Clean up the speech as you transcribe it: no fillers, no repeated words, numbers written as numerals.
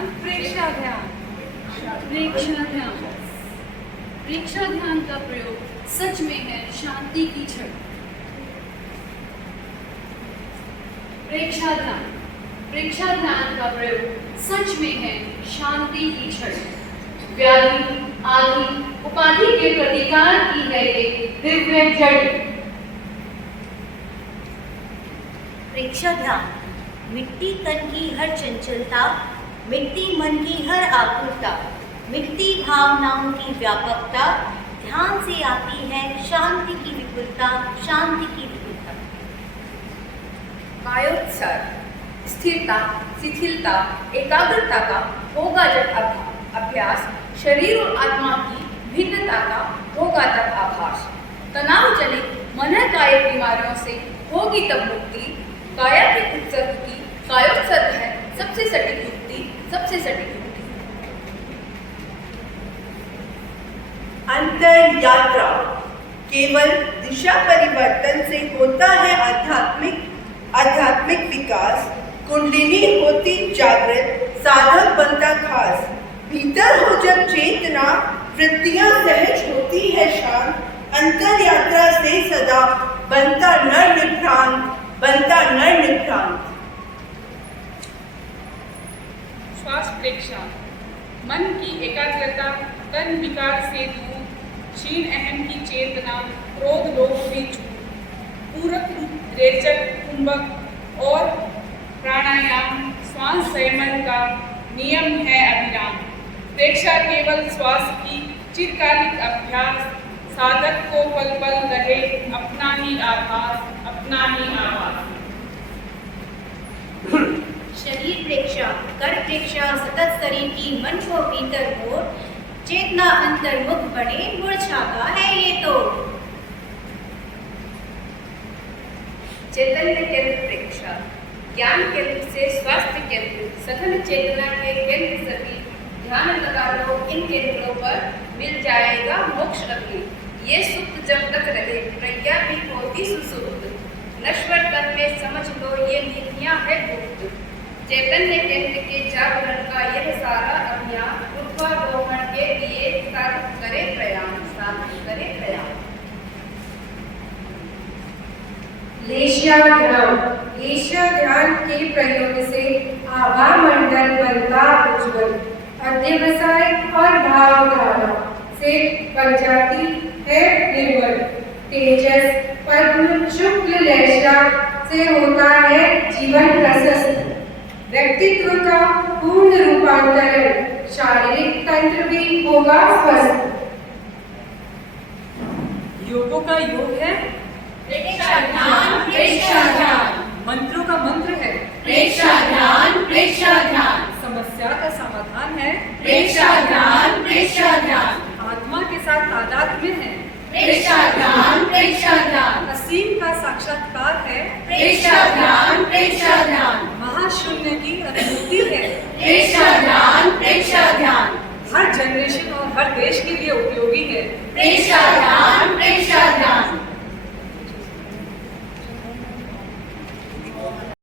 ध्यान, प्रेक्षा ध्यान। प्रेक्षा ध्यान। प्रेक्षा ध्यान का प्रयोग सच में है शांति की छड़। प्रेक्षा ध्यान। प्रेक्षा ध्यान का प्रयोग सच में है शांति की छड़। व्याधि आदि उपाधि के प्रतिकार की है ये दिव्य जड़। प्रेक्षा ध्यान। मिट्टी तन की हर चंचलता, मिट्टी मन की हर आकुलता, मिट्टी भावनाओं की व्यापकता, ध्यान से आती है शांति की विपुलता, शांति की विपुलता। कायोत्सर्ग, स्थिरता, शिथिलता, एकाग्रता का होगा जब अभ्यास, शरीर और आत्मा की भिन्नता का होगा तब आभास। तनाव जनित मन काय बीमारियों से होगी तब मुक्ति। काया के उत्सर्ग की कायोत्सर्ग है सबसे सटीक युक्ति, सबसे सटीक युक्ति। अंतर यात्रा केवल दिशा परिवर्तन से होता है आध्यात्मिक विकास। कुंडलिनी होती जागृत, साधक बनता खास। भीतर हो जब चेतना, वृत्तियां सहज होती है शांत। अंतर यात्रा से सदा बनता नर निभ्रांत, बनता नर निभ्रांत। श्वास प्रेक्षा, मन की एकाग्रता, तन विकार से दूर, क्षीण अहम की चेतना, क्रोध लोभ भी चूर। पूरक रेचक कुंभक और प्राणायाम, श्वास संयमन का नियम है अभिराम। प्रेक्षा केवल श्वास की चिरकालिक अभ्यास, साधक को पल पल रहे अपना ही आभास, अपना ही आभास। शरीर प्रेक्षा, कर प्रेक्षा, सतत शरीर की मन को भीतर मोड़, चेतना अंतर्मुख बने, मूर्छा है ये तो। चैतन्य केंद्र प्रेक्षा, ज्ञान केंद्र से स्वास्थ्य केंद्र, सघन चेतना के केंद्र सभी। ध्यान लगा लो इन केंद्रों पर, मिल जाएगा मोक्ष अभी। ये सुप्त जब तक रहे, प्रज्ञा भी होती सुसुप्त। नश्वर तन में समझ लो ये नीतियां है गुप्त। चैतन्य केंद्र के जागरण का यह सारा अभियान, ऊर्ध्वारोहण के लिए साधक करे प्रयाण, साधक करे प्रयाण। लेशिया ध्यान। लेशिया ध्यान के प्रयोग से आभा मंडल बनता उज्ज्वल। अध्यवसाय और भाव धारा से बन जाती है निर्मल। तेजस पद्म शुक्ल लेशिया से होता है जीवन प्रशस्त। व्यक्तित्व का पूर्ण रूपांतरण, शारीरिक तंत्र भी होगा स्वस्थ। योगों का योग है प्रेक्षा ध्यान, प्रेक्षा ध्यान। मंत्रों का मंत्र है प्रेक्षा ध्यान, प्रेक्षा ध्यान। समस्या का समाधान है प्रेक्षा ध्यान, प्रेक्षा ध्यान। आत्मा के साथ तादाद में है प्रेक्षा ध्यान, प्रेक्षा ध्यान। असीम का साक्षात्कार है प्रेक्षा ध्यान, प्रेक्षा ध्यान। महाशून्य की अनुभूति है प्रेक्षा ध्यान, प्रेक्षा ध्यान। हर जनरेशन और हर देश के लिए उपयोगी है प्रेक्षा ध्यान,